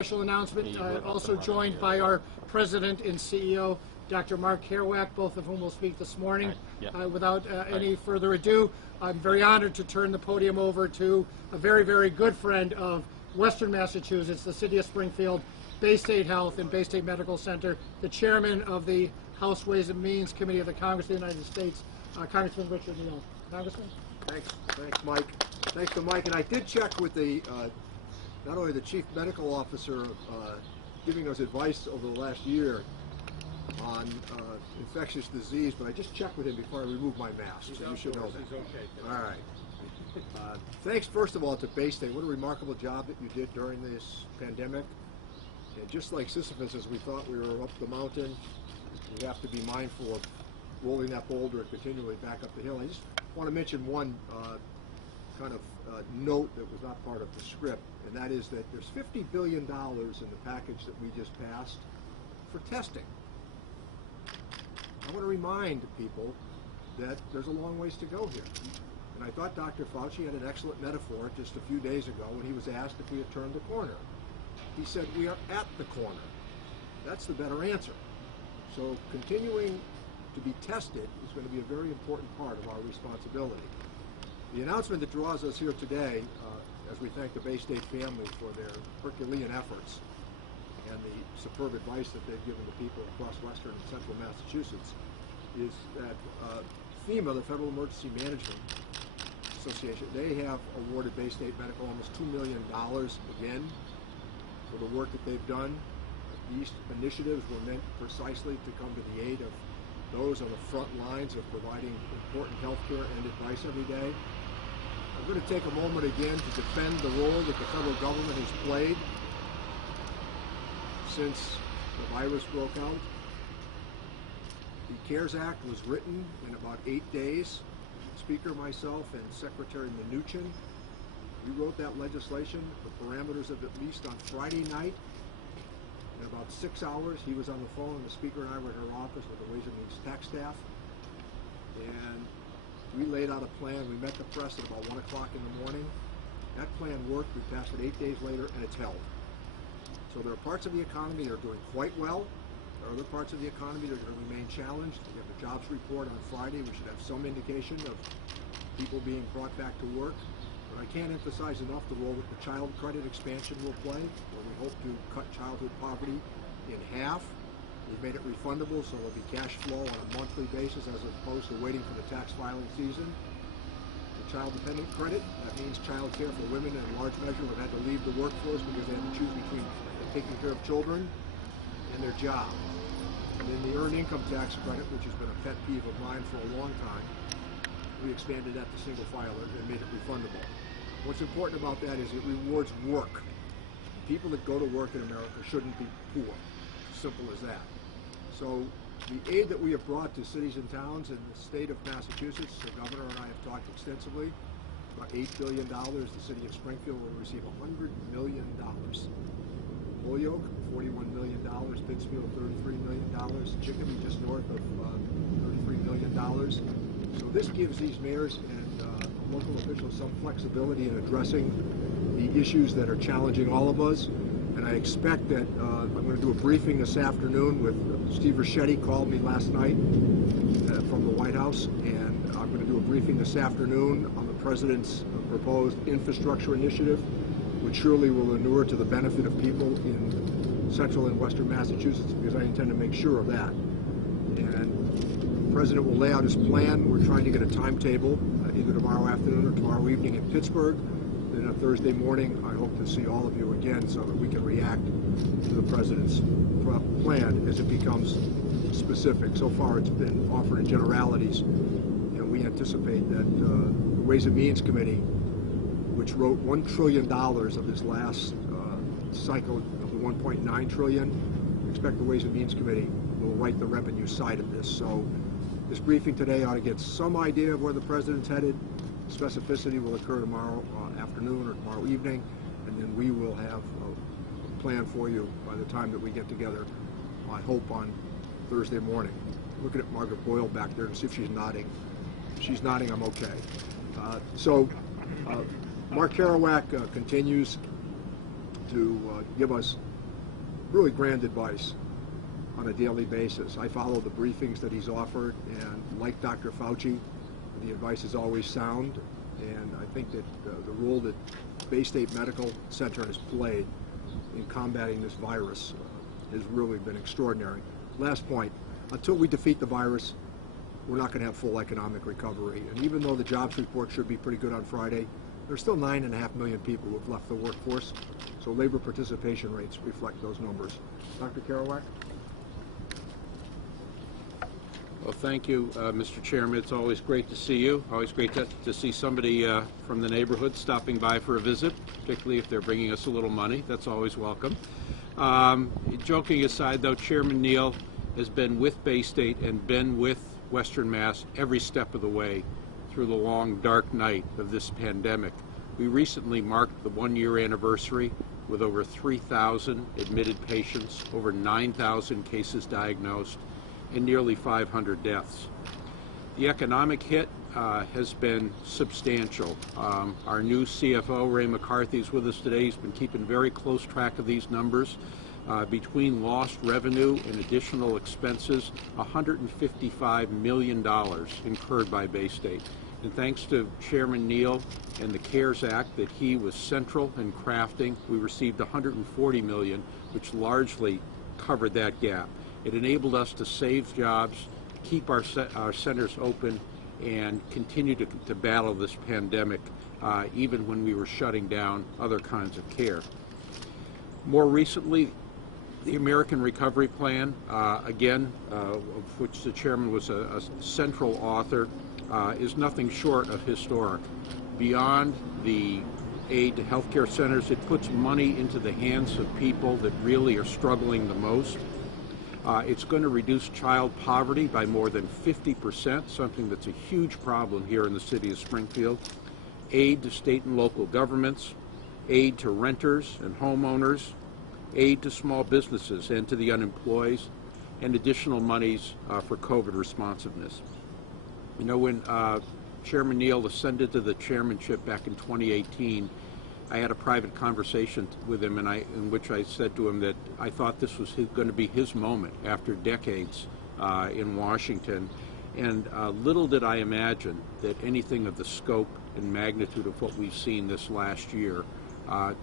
Special announcement, also joined by our President and CEO, Dr. Mark Keroack, both of whom will speak this morning. Without any further ado, I'm very honored to turn the podium over to a very, very good friend of Western Massachusetts, the City of Springfield, Baystate Health and Baystate Medical Center, the Chairman of the House Ways and Means Committee of the Congress of the United States, Congressman Richard E. Congressman? Thanks, Mike. Thanks to Mike. And I did check with the not only the Chief Medical Officer giving us advice over the last year on infectious disease, but I just checked with him before I removed my mask, so you should know that. He's okay. All right. Thanks, first of all, to Baystate. What a remarkable job that you did during this pandemic. And just like Sisyphus, as we thought we were up the mountain, we have to be mindful of rolling that boulder continually back up the hill. I just want to mention one kind of note that was not part of the script, and that is that there's $50 billion in the package that we just passed for testing. I want to remind people that there's a long ways to go here. And I thought Dr. Fauci had an excellent metaphor just a few days ago when he was asked if we had turned the corner. He said, we are at the corner. That's the better answer. So continuing to be tested is going to be a very important part of our responsibility. The announcement that draws us here today, as we thank the Baystate family for their Herculean efforts and the superb advice that they've given to people across western and central Massachusetts, is that FEMA, the Federal Emergency Management Association, they have awarded Baystate Medical almost $2 million again for the work that they've done. These initiatives were meant precisely to come to the aid of those on the front lines of providing important health care and advice every day. I'm going to take a moment again to defend the role that the federal government has played since the virus broke out. The CARES Act was written in about 8 days. Speaker, myself, and Secretary Mnuchin, we wrote that legislation, the parameters of at least on Friday night. In about 6 hours, he was on the phone, and the Speaker and I were at her office with the Ways and Means tech staff. And we laid out a plan. We met the press at about 1 o'clock in the morning. That plan worked. We passed it 8 days later, and it's held. So there are parts of the economy that are doing quite well. There are other parts of the economy that are going to remain challenged. We have the jobs report on Friday. We should have some indication of people being brought back to work. But I can't emphasize enough the role that the child credit expansion will play, where we hope to cut childhood poverty in half. We've made it refundable, so there'll be cash flow on a monthly basis as opposed to waiting for the tax filing season. The child dependent credit, that means child care for women in large measure who have had to leave the workforce because they had to choose between taking care of children and their job. And then the earned income tax credit, which has been a pet peeve of mine for a long time, we expanded that to single filer and made it refundable. What's important about that is it rewards work. People that go to work in America shouldn't be poor. Simple as that. So the aid that we have brought to cities and towns in the state of Massachusetts, the governor and I have talked extensively, about $8 billion. The city of Springfield will receive $100 million. Holyoke, $41 million. Pittsfield, $33 million. Chicopee, just north of $33 million. So this gives these mayors and local officials some flexibility in addressing the issues that are challenging all of us. And I expect that I'm going to do a briefing this afternoon with Steve Ricchetti called me last night from the White House, and I'm going to do a briefing this afternoon on the President's proposed infrastructure initiative, which surely will inure to the benefit of people in central and western Massachusetts, because I intend to make sure of that. And the President will lay out his plan. We're trying to get a timetable either tomorrow afternoon or tomorrow evening in Pittsburgh. Then on Thursday morning, I hope to see all of you again so that we can react to the President's plan as it becomes specific. So far, it's been offered in generalities, and we anticipate that the Ways and Means Committee, which wrote $1 trillion of this last cycle of the $1.9 trillion, we expect the Ways and Means Committee will write the revenue side of this. So this briefing today ought to get some idea of where the President's headed. Specificity will occur tomorrow afternoon or tomorrow evening, and then we will have a plan for you by the time that we get together, I hope, on Thursday morning. Looking at Margaret Boyle back there to see if she's nodding. If she's nodding, I'm okay. Mark Keroack continues to give us really grand advice on a daily basis. I follow the briefings that he's offered, and like Dr. Fauci, the advice is always sound, and I think that the role that Baystate Medical Center has played in combating this virus has really been extraordinary. Last point, until we defeat the virus, we're not going to have full economic recovery. And even though the jobs report should be pretty good on Friday, there's still 9.5 million people who have left the workforce, so labor participation rates reflect those numbers. Dr. Keroack? Well, thank you, Mr. Chairman. It's always great to see you. Always great to see somebody from the neighborhood stopping by for a visit, particularly if they're bringing us a little money. That's always welcome. Joking aside, though, Chairman Neal has been with Baystate and been with Western Mass every step of the way through the long, dark night of this pandemic. We recently marked the one-year anniversary with over 3,000 admitted patients, over 9,000 cases diagnosed, and nearly 500 deaths. The economic hit has been substantial. Our new CFO, Ray McCarthy, is with us today. He's been keeping very close track of these numbers. Between lost revenue and additional expenses, $155 million incurred by Baystate. And thanks to Chairman Neal and the CARES Act that he was central in crafting, we received $140 million, which largely covered that gap. It enabled us to save jobs, keep our centers open, and continue to battle this pandemic, even when we were shutting down other kinds of care. More recently, the American Recovery Plan, again, of which the chairman was a central author, is nothing short of historic. Beyond the aid to healthcare centers, it puts money into the hands of people that really are struggling the most. It's going to reduce child poverty by more than 50%, something that's a huge problem here in the city of Springfield. Aid to state and local governments, aid to renters and homeowners, aid to small businesses and to the unemployed, and additional monies for COVID responsiveness. You know, when Chairman Neal ascended to the chairmanship back in 2018, I had a private conversation with him in which I said to him that I thought this was going to be his moment after decades in Washington. And little did I imagine that anything of the scope and magnitude of what we've seen this last year,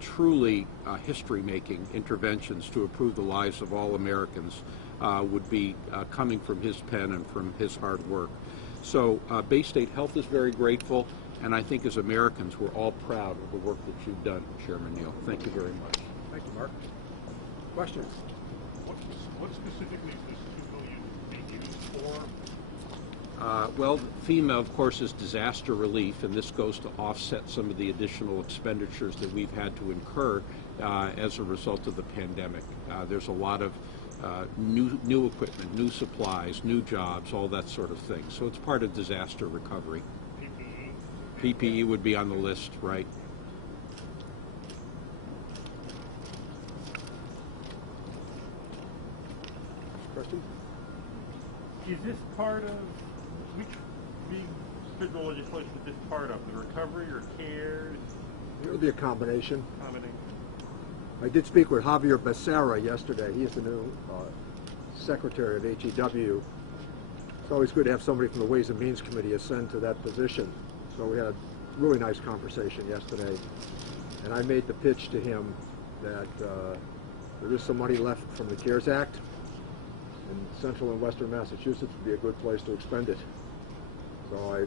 truly history-making interventions to improve the lives of all Americans, would be coming from his pen and from his hard work. So Baystate Health is very grateful. And I think as Americans, we're all proud of the work that you've done, Chairman Neal. Thank you very much. Thank you, Mark. Questions? What specifically is this $2 million being used for? Well, FEMA, of course, is disaster relief, and this goes to offset some of the additional expenditures that we've had to incur as a result of the pandemic. There's a lot of new equipment, new supplies, new jobs, all that sort of thing. So it's part of disaster recovery. PPE would be on the list, right? Question? Is this part of, which federal legislation is this part of? The recovery or CARES? It'll be a combination. Combination. I did speak with Javier Becerra yesterday. He is the new secretary of HEW. It's always good to have somebody from the Ways and Means Committee ascend to that position. So we had a really nice conversation yesterday, and I made the pitch to him that there is some money left from the CARES Act, and Central and Western Massachusetts would be a good place to expend it. So I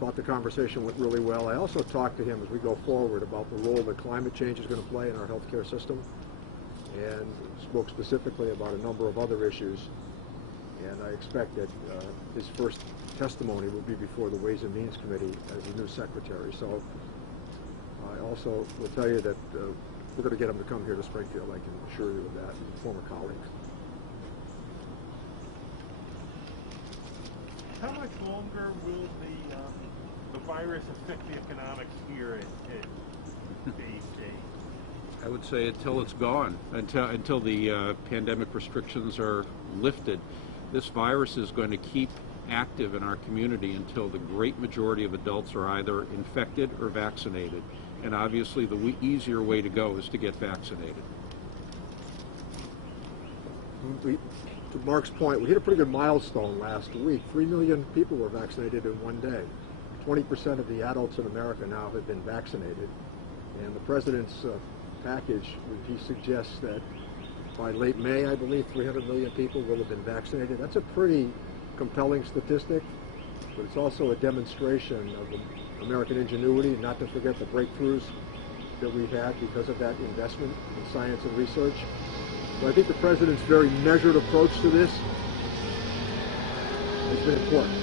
thought the conversation went really well. I also talked to him as we go forward about the role that climate change is going to play in our healthcare system, and spoke specifically about a number of other issues. And I expect that his first testimony will be before the Ways and Means Committee as the new secretary. So I also will tell you that we're going to get him to come here to Springfield. I can assure you of that. He's a former colleague. How much longer will the virus affect the economics here at Baystate? I would say until it's gone, until the pandemic restrictions are lifted. This virus is going to keep active in our community until the great majority of adults are either infected or vaccinated. And obviously the easier way to go is to get vaccinated. To Mark's point, we hit a pretty good milestone last week. 3 million people were vaccinated in one day. 20% of the adults in America now have been vaccinated. And the president's package, he suggests that by late May, I believe, 300 million people will have been vaccinated. That's a pretty compelling statistic, but it's also a demonstration of American ingenuity, not to forget the breakthroughs that we've had because of that investment in science and research. So I think the president's very measured approach to this has been important.